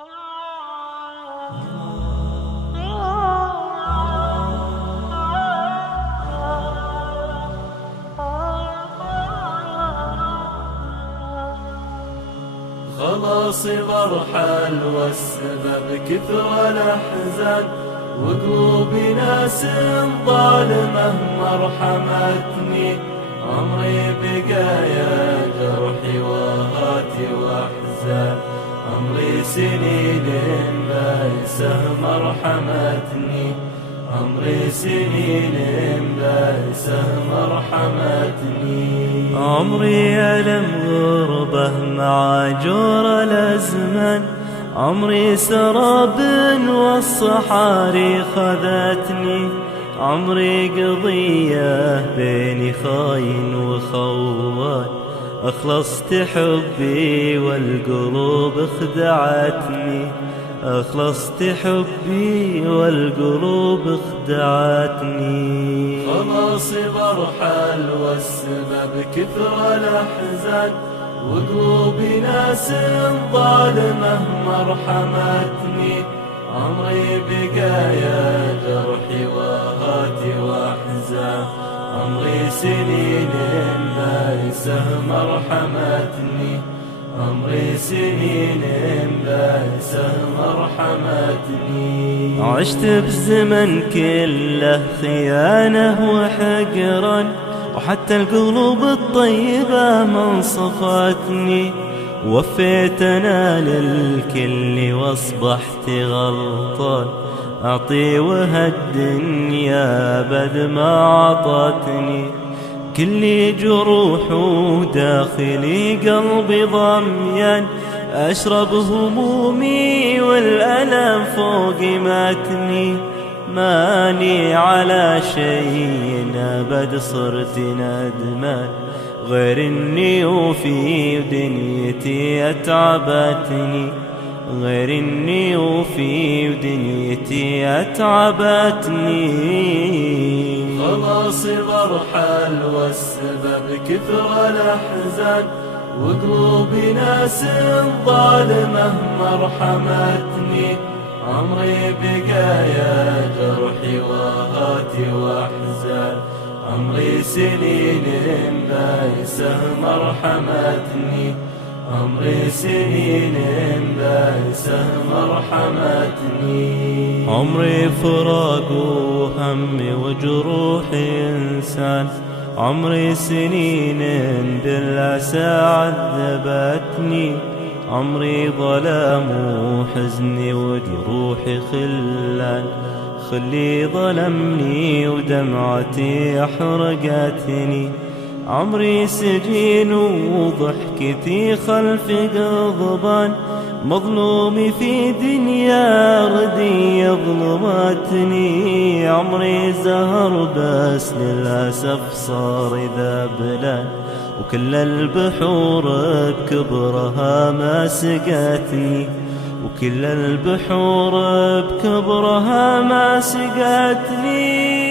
خلاص برحل والسبب كثر الأحزان، وقلوب ناس ظالمة ما رحمتني. عمري بقايا جرحي وهاتي وأحزان، عمري سنين بائسة ما رحمتني. عمري سنين بائسة ما رحمتني. عمري ألم غربة مع جور الأزمان، عمري سراب والصحاري خذتني. عمري قضية بيني خاين وخوان، أخلصت حبي والقلوب خدعتني. أخلصت حبي والقلوب خدعتني. خلاص برحل والسبب كثر الأحزان، وقلوب ناس ظالمة ما رحمتني. عمري بقايا جرحي وهاتي وأحزان، عمري سنين بائسة ما رحمتني. عمري سنين بائسة ما رحمتني. عشت بزمن كله خيانة وحقران، وحتى القلوب الطيبة ما انصفتني. وفيت أنا للكل واصبحت غلطان، أعطي وهالدنيا بد ما عطتني. كلي جروح وداخلي قلبي ضميان، أشرب همومي والألم فوق متني. ماني على شيء أبد صرت ندمان، غير إني وفي دنيتي أتعبتني. غير إني وفي دنيتي أتعبتني. خلاص برحل والسبب كثر الأحزان، وقلوب ناس ظالمة ما رحمتني. عمري بقايا جرحي وهاتي وأحزان، عمري سنين بائسة ما رحمتني. عمري سنين بائسة ما رحمتني. عمري فراق وهمي وجروحي إنسان، عمري سنين بالأسى عذبتني. عمري ظلام وحزني وجروحي خلان، خلي ظلمني ودمعتي أحرقتني. عمري سجين وضحكتي خلف غضبان، مظلومي في دنيا ردي ظلمتني. عمري زهر بس للأسف صار ذبلان، وكل البحور بكبرها ما سقتني. وكل البحور بكبرها ما سقتني.